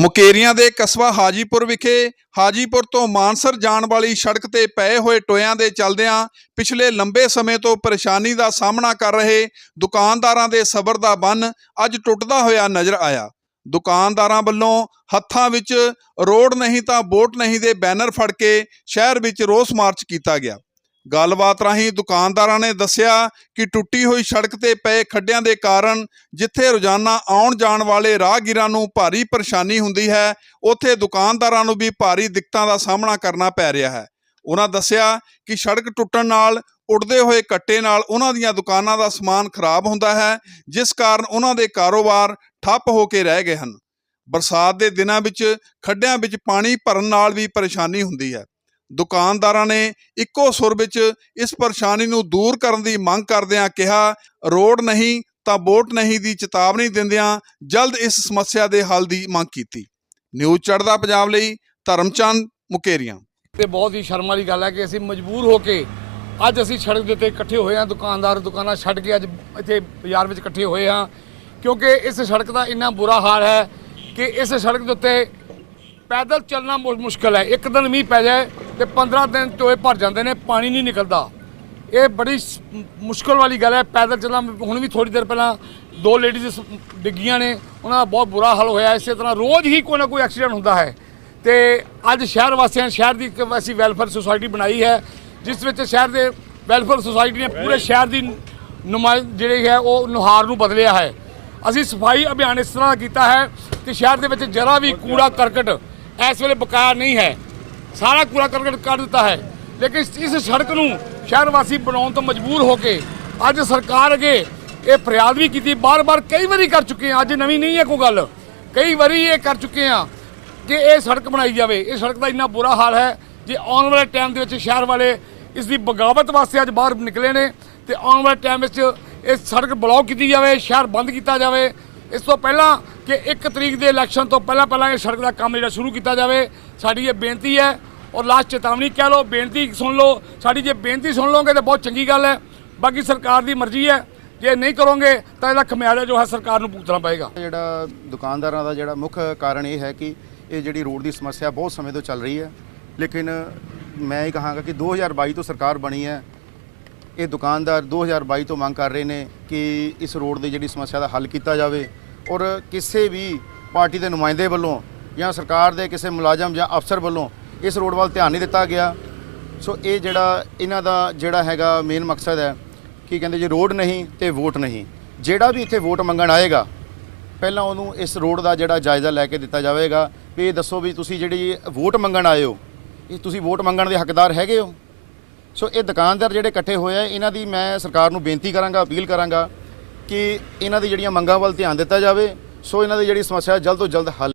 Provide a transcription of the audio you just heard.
ਮੁਕੇਰੀਆਂ ਦੇ ਕਸਬਾ ਹਾਜੀਪੁਰ ਵਿਖੇ ਹਾਜੀਪੁਰ ਤੋਂ ਮਾਨਸਰ ਜਾਣ ਵਾਲੀ ਸੜਕ ਤੇ ਪਏ ਹੋਏ ਟੋਇਆਂ ਦੇ ਚੱਲਦਿਆਂ ਪਿਛਲੇ ਲੰਬੇ ਸਮੇਂ ਤੋਂ ਪਰੇਸ਼ਾਨੀ ਦਾ ਸਾਹਮਣਾ ਕਰ ਰਹੇ ਦੁਕਾਨਦਾਰਾਂ ਦੇ ਸਬਰ ਦਾ ਬੰਨ ਅੱਜ ਟੁੱਟਦਾ ਹੋਇਆ ਨਜ਼ਰ ਆਇਆ। ਦੁਕਾਨਦਾਰਾਂ ਵੱਲੋਂ ਹੱਥਾਂ ਵਿੱਚ ਰੋਡ ਨਹੀਂ ਤਾਂ ਵੋਟ ਨਹੀਂ ਦੇ ਬੈਨਰ ਫੜ ਕੇ ਸ਼ਹਿਰ ਵਿੱਚ ਰੋਸ ਮਾਰਚ ਕੀਤਾ ਗਿਆ। ਗੱਲਬਾਤ ਰਾਹੀਂ ਦੁਕਾਨਦਾਰਾਂ ਨੇ ਦੱਸਿਆ ਕਿ ਟੁੱਟੀ ਹੋਈ ਸੜਕ ਤੇ ਪਏ ਖੱਡਿਆਂ ਦੇ ਕਾਰਨ ਜਿੱਥੇ ਰੋਜ਼ਾਨਾ ਆਉਣ ਜਾਣ ਵਾਲੇ ਰਾਹਗੀਰਾਂ ਨੂੰ ਭਾਰੀ ਪਰੇਸ਼ਾਨੀ ਹੁੰਦੀ ਹੈ, ਉੱਥੇ ਦੁਕਾਨਦਾਰਾਂ ਨੂੰ ਵੀ ਭਾਰੀ ਦਿੱਕਤਾਂ ਦਾ ਸਾਹਮਣਾ ਕਰਨਾ ਪੈ ਰਿਹਾ ਹੈ। ਉਹਨਾਂ ਦੱਸਿਆ ਕਿ ਸੜਕ ਟੁੱਟਣ ਨਾਲ, ਉੱਡਦੇ ਹੋਏ ਕੱਟੇ ਨਾਲ ਉਹਨਾਂ ਦੀਆਂ ਦੁਕਾਨਾਂ ਦਾ ਸਮਾਨ ਖਰਾਬ ਹੁੰਦਾ ਹੈ, ਜਿਸ ਕਾਰਨ ਉਹਨਾਂ ਦੇ ਕਾਰੋਬਾਰ ਠੱਪ ਹੋ ਕੇ ਰਹਿ ਗਏ ਹਨ। ਬਰਸਾਤ ਦੇ ਦਿਨਾਂ ਵਿੱਚ ਖੱਡਿਆਂ ਵਿੱਚ ਪਾਣੀ ਭਰਨ ਨਾਲ ਵੀ ਪਰੇਸ਼ਾਨੀ ਹੁੰਦੀ ਹੈ। ਦੁਕਾਨਦਾਰਾਂ ਨੇ ਇੱਕੋ ਸੁਰ ਵਿੱਚ ਇਸ ਪਰੇਸ਼ਾਨੀ ਨੂੰ ਦੂਰ ਕਰਨ ਦੀ ਮੰਗ ਕਰਦਿਆਂ ਕਿਹਾ, ਰੋਡ ਨਹੀਂ ਤਾਂ ਵੋਟ ਨਹੀਂ ਦੀ ਚੇਤਾਵਨੀ ਦਿੰਦਿਆਂ ਜਲਦ ਇਸ ਸਮੱਸਿਆ ਦੇ ਹੱਲ ਦੀ ਮੰਗ ਕੀਤੀ। ਨਿਊਜ਼ ਚੜ੍ਹਦਾ ਪੰਜਾਬ ਲਈ, ਧਰਮਚੰਦ ਮੁਕੇਰੀਆਂ। ਤੇ ਬਹੁਤ ਹੀ ਸ਼ਰਮ ਵਾਲੀ ਗੱਲ ਹੈ ਕਿ ਅਸੀਂ ਮਜਬੂਰ ਹੋ ਕੇ ਅੱਜ ਅਸੀਂ ਸੜਕ ਦੇ ਉੱਤੇ ਇਕੱਠੇ ਹੋਏ ਹਾਂ, ਦੁਕਾਨਦਾਰ ਦੁਕਾਨਾਂ ਛੱਡ ਕੇ ਅੱਜ ਇੱਥੇ ਬਾਜ਼ਾਰ ਵਿੱਚ ਇਕੱਠੇ ਹੋਏ ਹਾਂ, ਕਿਉਂਕਿ ਇਸ ਸੜਕ ਦਾ ਇੰਨਾ ਬੁਰਾ ਹਾਲ ਹੈ ਕਿ ਇਸ ਸੜਕ ਦੇ ਉੱਤੇ ਪੈਦਲ ਚੱਲਣਾ ਬਹੁਤ ਮੁਸ਼ਕਲ ਹੈ। ਇੱਕ ਦਿਨ ਮੀਂਹ ਪੈ ਜਾਏ ਤੇ 15 ਦਿਨ ਟੋਏ ਭਰ ਜਾਂਦੇ ਨੇ, ਪਾਣੀ ਨਹੀਂ ਨਿਕਲਦਾ। ਇਹ ਬੜੀ ਮੁਸ਼ਕਲ ਵਾਲੀ ਗੱਲ ਹੈ। ਪੈਦਲ ਚੱਲਣਾ ਹੁਣ ਵੀ ਥੋੜੀ ਦੇਰ ਪਹਿਲਾਂ ਦੋ ਲੇਡੀਜ਼ ਡਿੱਗੀਆਂ ਨੇ। ਉਹਨਾਂ ਦਾ ਬਹੁਤ ਬੁਰਾ ਹਾਲ ਹੋਇਆ। ਇਸੇ ਤਰ੍ਹਾਂ ਰੋਜ਼ ਹੀ ਕੋਈ ਨਾ ਕੋਈ ਐਕਸੀਡੈਂਟ ਹੁੰਦਾ ਹੈ। ਤੇ ਅੱਜ ਸ਼ਹਿਰ ਵਾਸੀਆਂ ਨੇ, ਸ਼ਹਿਰ ਦੀ ਇੱਕ ਅਸੀਂ ਵੈਲਫੇਅਰ ਸੁਸਾਇਟੀ ਬਣਾਈ ਹੈ, ਜਿਸ ਵਿੱਚ ਸ਼ਹਿਰ ਦੇ ਵੈਲਫੇਅਰ ਸੁਸਾਇਟੀ ਨੇ ਪੂਰੇ ਸ਼ਹਿਰ ਦੀ ਨੁਮਾਇ ਜਿਹੜੀ ਹੈ, ਉਹ ਨੁਹਾਰ ਨੂੰ ਬਦਲਿਆ ਹੈ। ਅਸੀਂ ਸਫ਼ਾਈ ਅਭਿਆਨ ਇਸ ਤਰ੍ਹਾਂ ਦਾ ਕੀਤਾ ਹੈ ਕਿ ਸ਼ਹਿਰ ਦੇ ਵਿੱਚ ਜਰਾ ਵੀ ਕੂੜਾ ਕਰਕਟ ਇਸ ਵੇਲੇ ਬਕਾਇਆ ਨਹੀਂ ਹੈ। ਸਾਰਾ ਕੂੜਾ ਕਰਕਟ ਕੱਢ ਦਿੱਤਾ ਹੈ। ਲੇਕਿਨ ਇਸ- ਸੜਕ ਨੂੰ ਸ਼ਹਿਰ ਵਾਸੀ ਬਣਾਉਣ ਤੋਂ ਮਜਬੂਰ ਹੋ ਕੇ ਅੱਜ ਸਰਕਾਰ ਅੱਗੇ ਇਹ ਫਰਿਆਦ ਵੀ ਕੀਤੀ। ਬਾਰ-ਬਾਰ ਕਈ ਵਾਰੀ ਕਰ ਚੁੱਕੇ ਹਾਂ। ਅੱਜ ਨਵੀਂ ਨਹੀਂ ਹੈ ਕੋਈ ਗੱਲ। ਕਈ ਵਾਰੀ ਇਹ ਕਰ ਚੁੱਕੇ ਹਾਂ ਕਿ ਇਹ ਸੜਕ ਬਣਾਈ ਜਾਵੇ। ਇਹ ਸੜਕ ਦਾ ਇੰਨਾ ਬੁਰਾ ਹਾਲ ਹੈ ਜੇ ਆਉਣ ਵਾਲੇ ਟਾਈਮ ਦੇ ਵਿੱਚ ਸ਼ਹਿਰ ਵਾਲੇ ਇਸ ਦੀ ਬਗਾਵਤ ਵਾਸਤੇ ਅੱਜ ਬਾਹਰ ਨਿਕਲੇ ਨੇ ਤੇ ਆਉਣ ਵਾਲੇ ਟਾਈਮ ਵਿੱਚ ਇਹ ਸੜਕ ਬਲੌਕ ਕੀਤੀ ਜਾਵੇ, ਸ਼ਹਿਰ ਬੰਦ ਕੀਤਾ ਜਾਵੇ। ਇਸ ਤੋਂ ਪਹਿਲਾਂ ਕਿ 1 ਤਰੀਕ ਦੇ ਇਲੈਕਸ਼ਨ ਤੋਂ ਪਹਿਲਾਂ ਪਹਿਲਾਂ ਇਹ ਸੜਕ ਦਾ ਕੰਮ ਜਿਹੜਾ ਸ਼ੁਰੂ ਕੀਤਾ ਜਾਵੇ, ਸਾਡੀ ਇਹ ਬੇਨਤੀ ਹੈ ਔਰ ਲਾਸਟ ਚੇਤਾਵਨੀ ਕਹਿ ਲਓ, ਬੇਨਤੀ ਸੁਣ ਲਓ, ਸਾਡੀ ਜੇ ਬੇਨਤੀ ਸੁਣ ਲਓਗੇ ਤਾਂ ਬਹੁਤ ਚੰਗੀ ਗੱਲ ਹੈ, ਬਾਕੀ ਸਰਕਾਰ ਦੀ ਮਰਜ਼ੀ ਹੈ, ਜੇ ਨਹੀਂ ਕਰੋਗੇ ਤਾਂ ਇਹਦਾ ਖਮਿਆਜ਼ਾ ਜੋ ਹੈ ਸਰਕਾਰ ਨੂੰ ਭੁਗਤਣਾ ਪਏਗਾ। ਜਿਹੜਾ ਦੁਕਾਨਦਾਰਾਂ ਦਾ ਜਿਹੜਾ ਮੁੱਖ ਕਾਰਨ ਇਹ ਹੈ ਕਿ ਇਹ ਜਿਹੜੀ ਰੋਡ ਦੀ ਸਮੱਸਿਆ ਬਹੁਤ ਸਮੇਂ ਤੋਂ ਚੱਲ ਰਹੀ ਹੈ, ਲੇਕਿਨ ਮੈਂ ਇਹ ਕਹਾਂਗਾ ਕਿ 2022 ਤੋਂ ਸਰਕਾਰ ਬਣੀ ਹੈ ਇਹ ਦੁਕਾਨਦਾਰ 2022 ਤੋਂ ਮੰਗ ਕਰ ਰਹੇ ਨੇ ਕਿ ਇਸ ਰੋਡ ਦੀ ਜਿਹੜੀ ਸਮੱਸਿਆ ਦਾ ਹੱਲ ਕੀਤਾ ਜਾਵੇ ਔਰ ਕਿਸੇ ਵੀ ਪਾਰਟੀ ਦੇ ਨੁਮਾਇੰਦੇ ਵੱਲੋਂ ਜਾਂ ਸਰਕਾਰ ਦੇ ਕਿਸੇ ਮੁਲਾਜ਼ਮ ਜਾਂ ਅਫਸਰ ਵੱਲੋਂ ਇਸ ਰੋਡ ਵੱਲ ਧਿਆਨ ਨਹੀਂ ਦਿੱਤਾ ਗਿਆ। ਸੋ ਇਹ ਜਿਹੜਾ ਇਹਨਾਂ ਦਾ ਜਿਹੜਾ ਹੈਗਾ ਮੇਨ ਮਕਸਦ ਹੈ ਕਿ ਕਹਿੰਦੇ ਜੇ ਰੋਡ ਨਹੀਂ ਤੇ ਵੋਟ ਨਹੀਂ। ਜਿਹੜਾ ਵੀ ਇੱਥੇ ਵੋਟ ਮੰਗਣ ਆਏਗਾ, ਪਹਿਲਾਂ ਉਹਨੂੰ ਇਸ ਰੋਡ ਦਾ ਜਿਹੜਾ ਜਾਇਜ਼ਾ ਲੈ ਕੇ ਦਿੱਤਾ ਜਾਵੇਗਾ ਵੀ ਇਹ ਦੱਸੋ ਵੀ ਤੁਸੀਂ ਜਿਹੜੀ ਵੋਟ ਮੰਗਣ ਆਏ ਹੋ, ਇਹ ਤੁਸੀਂ ਵੋਟ ਮੰਗਣ ਦੇ ਹੱਕਦਾਰ ਹੈਗੇ ਹੋ? ਸੋ ਇਹ ਦੁਕਾਨਦਾਰ ਜਿਹੜੇ ਇਕੱਠੇ ਹੋਏ ਆ, ਇਹਨਾਂ ਦੀ ਮੈਂ ਸਰਕਾਰ ਨੂੰ ਬੇਨਤੀ ਕਰਾਂਗਾ, ਅਪੀਲ ਕਰਾਂਗਾ ਕਿ ਇਹਨਾਂ ਦੀ ਜਿਹੜੀਆਂ ਮੰਗਾਂ ਵੱਲ ਧਿਆਨ ਦਿੱਤਾ ਜਾਵੇ, ਸੋ ਇਹਨਾਂ ਦੀ ਜਿਹੜੀ ਸਮੱਸਿਆ ਜਲਦ ਤੋਂ ਜਲਦ ਹੱਲ